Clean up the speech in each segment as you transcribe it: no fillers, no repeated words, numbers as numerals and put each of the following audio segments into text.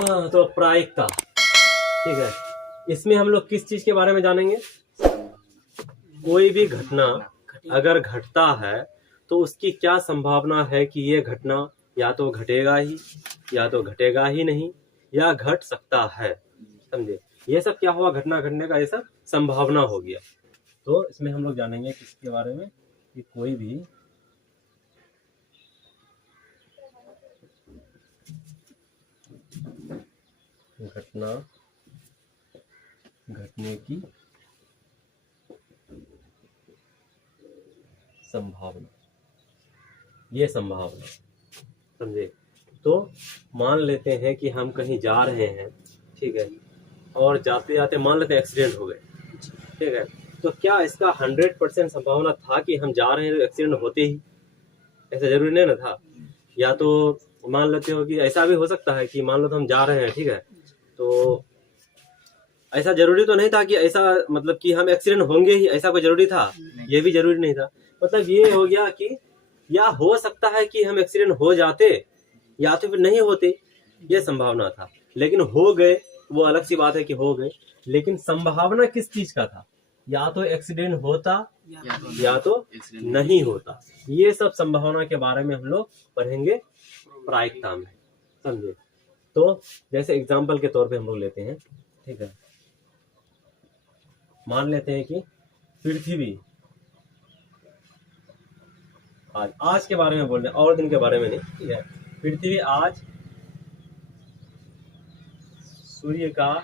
हाँ, तो प्रायिकता, ठीक है। इसमें हम लोग किस चीज के बारे में जानेंगे? कोई भी घटना अगर घटता है तो उसकी क्या संभावना है कि ये घटना या तो घटेगा ही, या तो घटेगा ही नहीं, या घट सकता है। समझे? ये सब क्या हुआ? घटना घटने का ये सब संभावना हो गया। तो इसमें हम लोग जानेंगे किसके बारे में कि कोई भी घटना घटने की संभावना, ये संभावना। समझे? तो मान लेते हैं कि हम कहीं जा रहे हैं, ठीक है, और जाते जाते मान लेते हैं एक्सीडेंट हो गए, ठीक है। तो क्या इसका 100% संभावना था कि हम जा रहे हैं तो एक्सीडेंट होते ही? ऐसा जरूरी नहीं ना था। या तो मान लेते हो कि ऐसा भी हो सकता है कि मान लो तो हम जा रहे हैं, ठीक है, तो ऐसा जरूरी तो नहीं था कि ऐसा मतलब कि हम एक्सीडेंट होंगे ही, ऐसा कोई जरूरी था? ये भी जरूरी नहीं था। मतलब ये हो गया कि या हो सकता है कि हम एक्सीडेंट हो जाते या तो फिर नहीं होते, ये संभावना था। लेकिन हो गए, वो अलग सी बात है कि हो गए, लेकिन संभावना किस चीज का था? या तो एक्सीडेंट होता या तो नहीं होता। ये सब संभावना के बारे में हम लोग पढ़ेंगे प्रायिकता में। समझे? तो जैसे एग्जाम्पल के तौर पे हम लोग लेते हैं, ठीक है, मान लेते हैं कि पृथ्वी आज के बारे में बोल रहे हैं और दिन के बारे में नहीं, ठीक है। पृथ्वी आज सूर्य का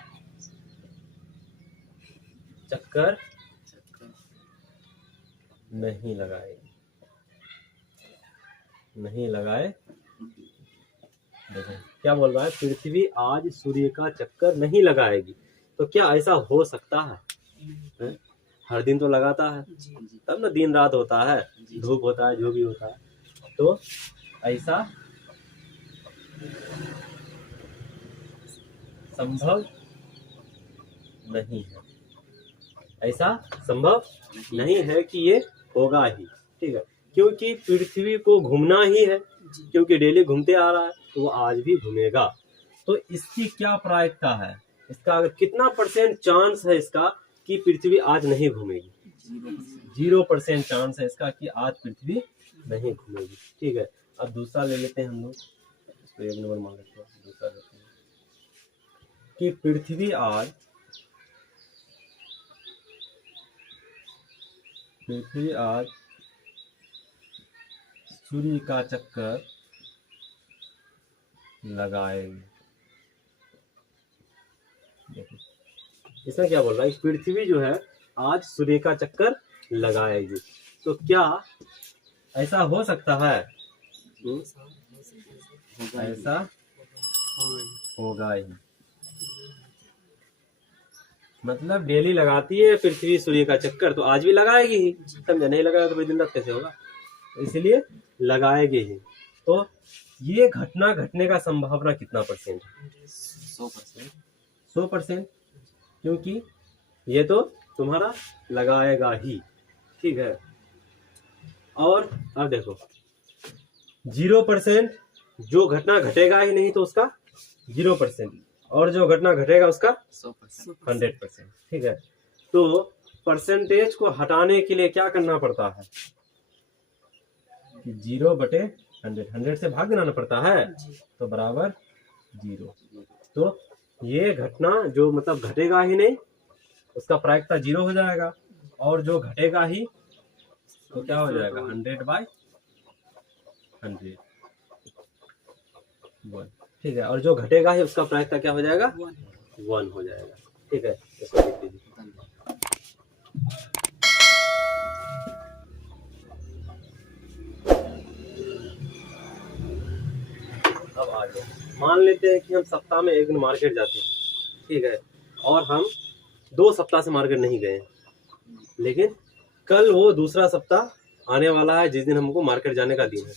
चक्कर नहीं लगाएगी, नहीं लगाए। देखो क्या बोल रहा है, पृथ्वी आज सूर्य का चक्कर नहीं लगाएगी। तो क्या ऐसा हो सकता है? हर दिन तो लगाता है, तब ना दिन रात होता है, धूप होता है, जो भी होता है। तो ऐसा संभव नहीं है, ऐसा संभव नहीं है कि ये होगा ही, ठीक है। क्योंकि पृथ्वी को घूमना ही है, क्योंकि डेली घूमते आ रहा है, तो वो आज भी घूमेगा। तो इसकी क्या प्रायिकता है? इसका अगर कितना % चांस है इसका कि पृथ्वी आज नहीं घूमेगी? 0% चांस है इसका कि आज पृथ्वी नहीं घूमेगी, ठीक है। अब दूसरा ले लेते हैं हम लोग, इसको 1 नंबर मान लेते हैं। दूसरा लेते हैं कि पृथ्वी आज सूर्य का चक्कर लगाएगी। देखो इसमें क्या बोल रहा है, पृथ्वी जो है आज सूर्य का चक्कर लगाएगी। तो क्या ऐसा हो सकता है? ऐसा होगा ही, मतलब डेली लगाती है पृथ्वी सूर्य का चक्कर, तो आज भी लगाएगी ही। समझे? नहीं लगाएगा तो भाई दिन रात कैसे होगा? इसलिए लगाएगी ही। तो ये घटना घटने का संभावना कितना % है? 100%। 100%, क्योंकि ये तो तुम्हारा लगाएगा ही, ठीक है। और अब देखो 0% जो घटना घटेगा ही नहीं तो उसका 0%, और जो घटना घटेगा उसका 100%, ठीक है। तो परसेंटेज को हटाने के लिए क्या करना पड़ता है कि 0/100 से भाग देना पड़ता है, तो बराबर 0। तो ये घटना जो मतलब घटेगा ही नहीं उसका प्रायिकता 0 हो जाएगा, और जो घटेगा ही तो क्या हो जाएगा 100/100, 1, ठीक है। और जो घटेगा ही उसका प्रायिकता क्या हो जाएगा? 1 हो जाएगा, ठीक है। इसको लिख लीजिए। अब आगे मान लेते हैं कि हम सप्ताह में 1 दिन मार्केट जाते हैं, ठीक है, और हम 2 सप्ताह से मार्केट नहीं गए, लेकिन कल वो दूसरा सप्ताह आने वाला है जिस दिन हमको मार्केट जाने का दिन है।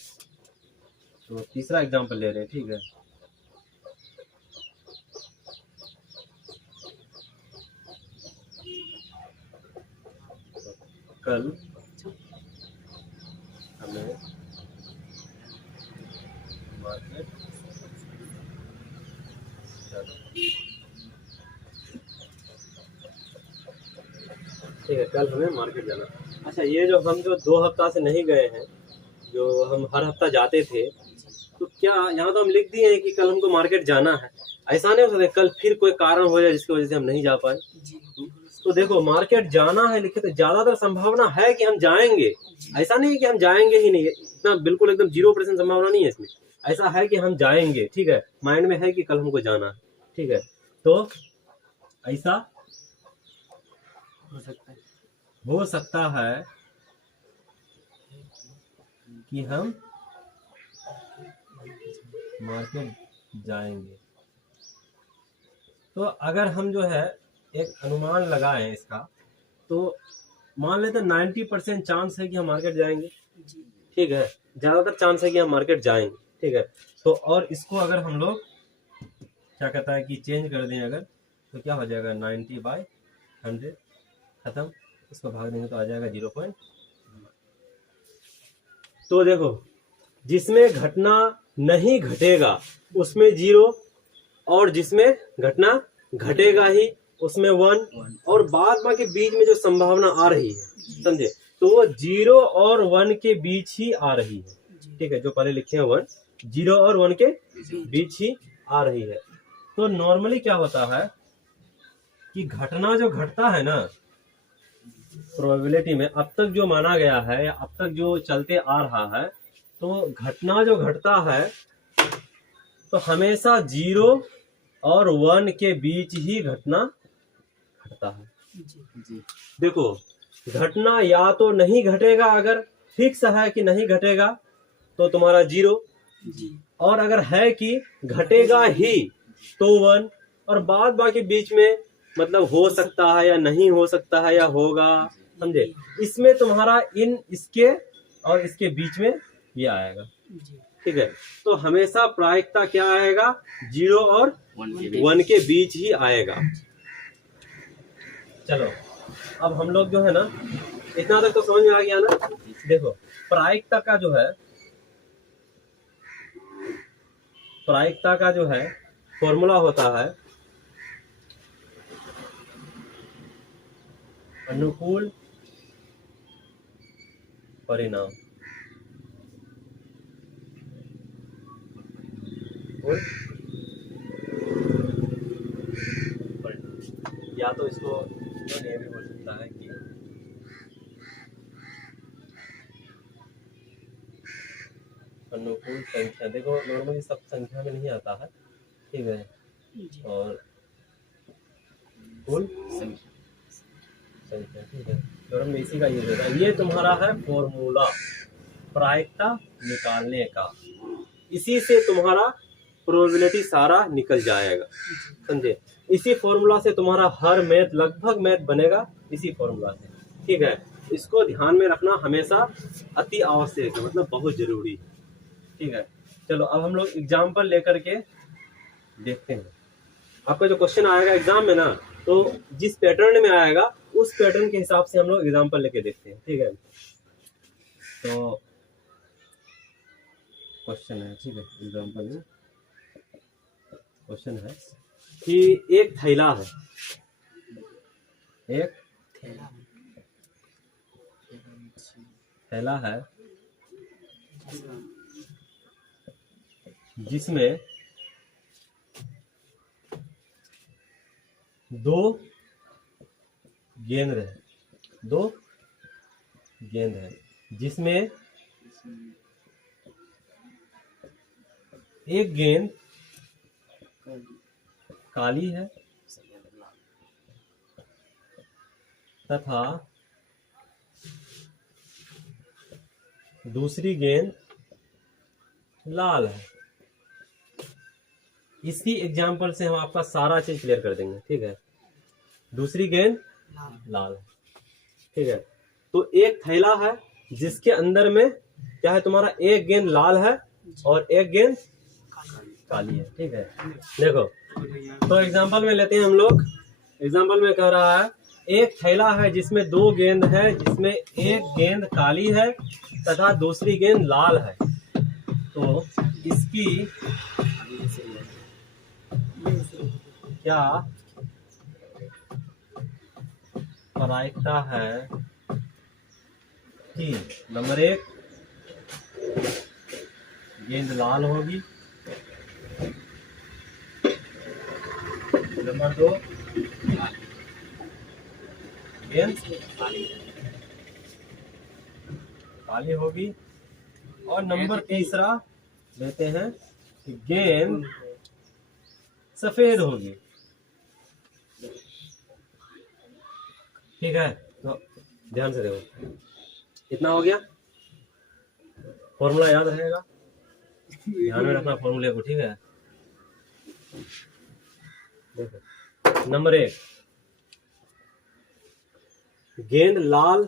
तो तीसरा एग्जांपल ले रहे हैं, ठीक है। कल हमें मार्केट जाना है। ठीक है, कल हमें मार्केट जाना। अच्छा, ये जो हम जो 2 हफ्ता से नहीं गए हैं, जो हम हर हफ्ता जाते थे, तो क्या यहाँ तो हम लिख दिए हैं कि कल हमको मार्केट जाना है। ऐसा नहीं हो सकता कल फिर कोई कारण हो जाए जिसकी वजह से हम नहीं जा पाए। तो देखो, मार्केट जाना है लिखे तो ज्यादातर संभावना है कि हम जाएंगे। ऐसा नहीं है कि हम जाएंगे ही नहीं, इतना बिल्कुल एकदम 0% संभावना नहीं है इसमें। ऐसा है कि हम जाएंगे, ठीक है, माइंड में है कि कल हमको जाना है, ठीक है। तो ऐसा हो सकता है कि हम मार्केट जाएंगे। तो अगर हम जो है एक अनुमान लगाएं इसका, तो मान लेते हैं 90% चांस है कि हम मार्केट जाएंगे, ठीक है, ज्यादातर चांस है कि हम मार्केट जाएंगे, ठीक है। तो और इसको अगर हम लोग क्या कहता है कि चेंज कर दें अगर, तो क्या हो जाएगा 90/100 खत्म, इसको भाग देंगे तो आ जाएगा 0. तो देखो, जिसमें घटना नहीं घटेगा उसमें 0, और जिसमें घटना घटेगा ही उसमें 1, और बाद बाकी बीच में जो संभावना आ रही है, समझे, तो वो 0 और 1 के बीच ही आ रही है, ठीक है। जो पहले लिखे हैं 1, 0 और 1 के बीच ही आ रही है। तो नॉर्मली क्या होता है कि घटना जो घटता है ना प्रोबेबिलिटी में, अब तक जो माना गया है या अब तक जो चलते आ रहा है, तो घटना जो घटता है तो हमेशा 0 और 1 के बीच ही घटना घटता है। देखो, घटना या तो नहीं घटेगा, अगर फिक्स है कि नहीं घटेगा तो तुम्हारा 0, और अगर है कि घटेगा ही तो 1, और बाद बाकी बीच में मतलब हो सकता है या नहीं हो सकता है या होगा, समझे, इसमें तुम्हारा इन इसके और इसके बीच में ये आएगा, ठीक है। तो हमेशा प्रायिकता क्या आएगा, 0 और 1 के बीच ही आएगा। चलो, अब हम लोग जो है ना, इतना तक तो समझ में आ गया ना। देखो, प्रायिकता का जो है, प्रायिकता का जो है फॉर्मूला होता है अनुकूल परिणाम, या तो इसको ये भी बोल सकता है कि अनुकूल संख्या। देखो, नॉर्मली सब संख्या में नहीं आता है, ठीक है, और कुल संख्या, ठीक है, नॉर्मली इसी का यूज होता है। ये तुम्हारा है फॉर्मूला प्रायिकता निकालने का, इसी से तुम्हारा प्रोबेबिलिटी सारा निकल जाएगा, समझे। इसी फॉर्मूला से तुम्हारा हर मैथ, लगभग मैथ बनेगा इसी फॉर्मूला से, ठीक है। इसको ध्यान में रखना हमेशा अति आवश्यक है, मतलब बहुत जरूरी है, ठीक है। चलो, अब हम लोग एग्जाम्पल लेकर के देखते हैं। आपका जो क्वेश्चन आएगा एग्जाम में ना, तो जिस पैटर्न में आएगा उस पैटर्न के हिसाब से हम लोग एग्जाम्पल लेके देखते हैं, ठीक है। तो क्वेश्चन है, ठीक है, एग्जाम्पल में क्वेश्चन है कि एक थैला है, एक थैला है जिसमें 2 गेंद है, 2 गेंद है, जिसमें एक गेंद काली है तथा दूसरी गेंद लाल है। इसी एग्जाम्पल से हम आपका सारा चीज क्लियर कर देंगे, ठीक है। दूसरी गेंद लाल है, ठीक है। तो एक थैला है जिसके अंदर में क्या है, तुम्हारा एक गेंद लाल है और एक गेंद काली है, ठीक है। देखो, तो एग्जाम्पल में लेते हैं हम लोग। एग्जाम्पल में कह रहा है एक थैला है जिसमें 2 गेंद है, जिसमें एक गेंद काली है तथा दूसरी गेंद लाल है। तो इसकी क्या प्रायिकता है कि नंबर 1 गेंद लाल होगी, नंबर 2 गेंद काली होगी, और नंबर 3 लेते हैं कि गेंद सफेद होगी। ठीक है, तो ध्यान से देखो, इतना हो गया। फॉर्मूला याद रहेगा, ध्यान में रखना फॉर्मूले को। ठीक है, देखो नंबर 1 गेंद लाल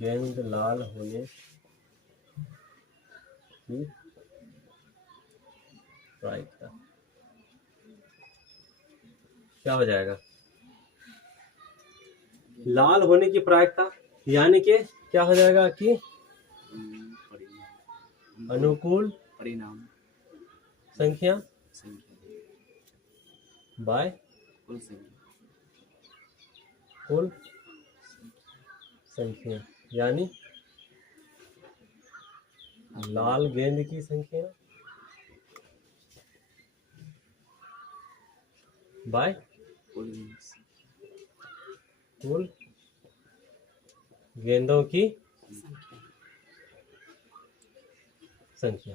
गेंद लाल होने की प्रायिकता क्या हो जाएगा? लाल होने की प्रायिकता यानी कि क्या हो जाएगा कि अनुकूल परिणाम संख्या बाय कुल संख्या कुल संख्या, यानी लाल गेंद की संख्या बाय कुल गेंदों की संख्या।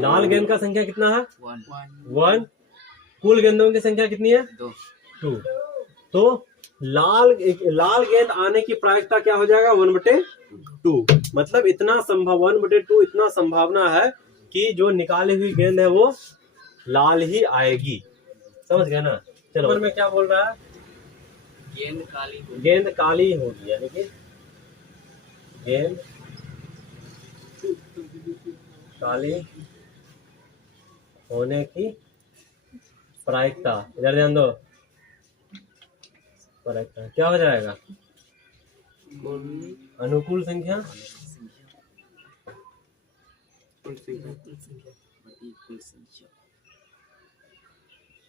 लाल गेंद का संख्या कितना है? 1। कुल गेंदों की संख्या कितनी है? 2। तो लाल गेंद आने की प्रायिकता क्या हो जाएगा? 1/2। मतलब इतना संभव 1/2 इतना संभावना है कि जो निकाली हुई गेंद है वो लाल ही आएगी। समझ गए ना? चलो, में क्या बोल रहा है? गेंद काली होगी, यानी कि गेंद काली होने की प्रायिकता, इधर ध्यान दो, प्रायिकता क्या हो जाएगा? अनुकूल संख्या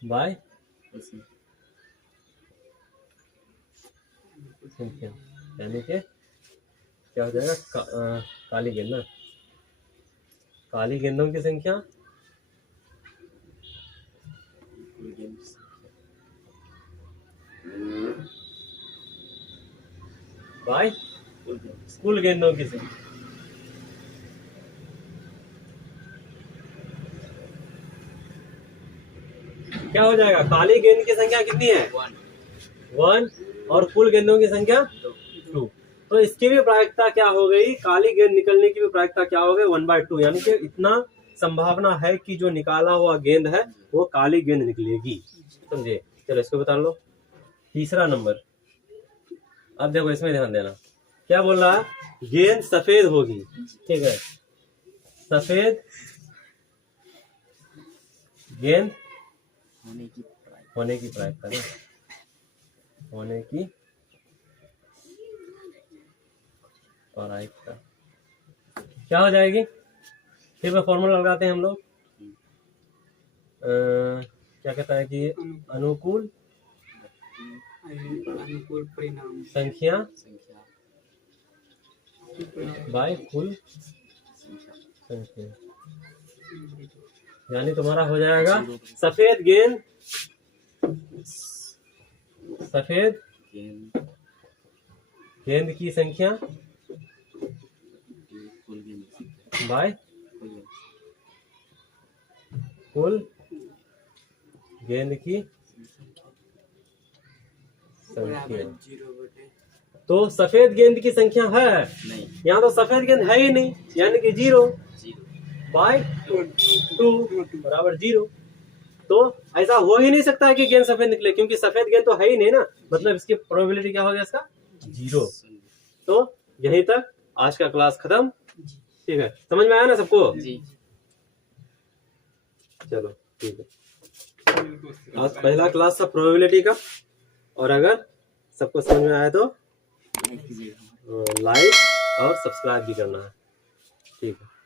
बाय संख्या, यानी कि क्या हो जाएगा? काली गेंद ना, काली गेंदों की संख्या बाय कुल गेंदों की संख्या। क्या हो जाएगा? काली गेंद की संख्या कितनी है? 1 और कुल गेंदों की संख्या 2। तो इसकी भी प्रायिकता क्या हो गई? काली गेंद निकलने की भी प्रायिकता क्या हो गई? 1/2, यानी कि इतना संभावना है कि जो निकाला हुआ गेंद है वो काली गेंद निकलेगी। समझे? चलो इसको बता लो। तीसरा नंबर, अब देखो इसमें ध्यान देना, क्या बोल रहा है? गेंद सफेद होगी। ठीक है, सफेद गेंद होने की प्रायिकता ना, होने की प्रायिकता क्या हो जाएगी? फिर मैं फॉर्मूला लगाते हैं हम लोग। क्या कहता है कि अनुकूल परिणाम संख्या बाय कुल संख्या, यानी तुम्हारा हो जाएगा सफेद गेंद की संख्या बाय कुल गेंद की संख्या। तो सफेद गेंद की संख्या है नहीं, यहाँ तो सफेद गेंद है ही नहीं, यानी कि 0 बाय 2 बराबर 0। तो ऐसा हो ही नहीं सकता है कि गेंद सफेद निकले, क्योंकि सफेद गेंद तो है ही नहीं ना, मतलब इसकी प्रोबेबिलिटी क्या हो गया इसका? 0। तो यहीं तक आज का क्लास खत्म। ठीक है, समझ में आया ना सबको? चलो ठीक है, आज पहला क्लास था प्रोबेबिलिटी का, और अगर सबको समझ में आया तो लाइक और सब्सक्राइब भी करना है। ठीक है।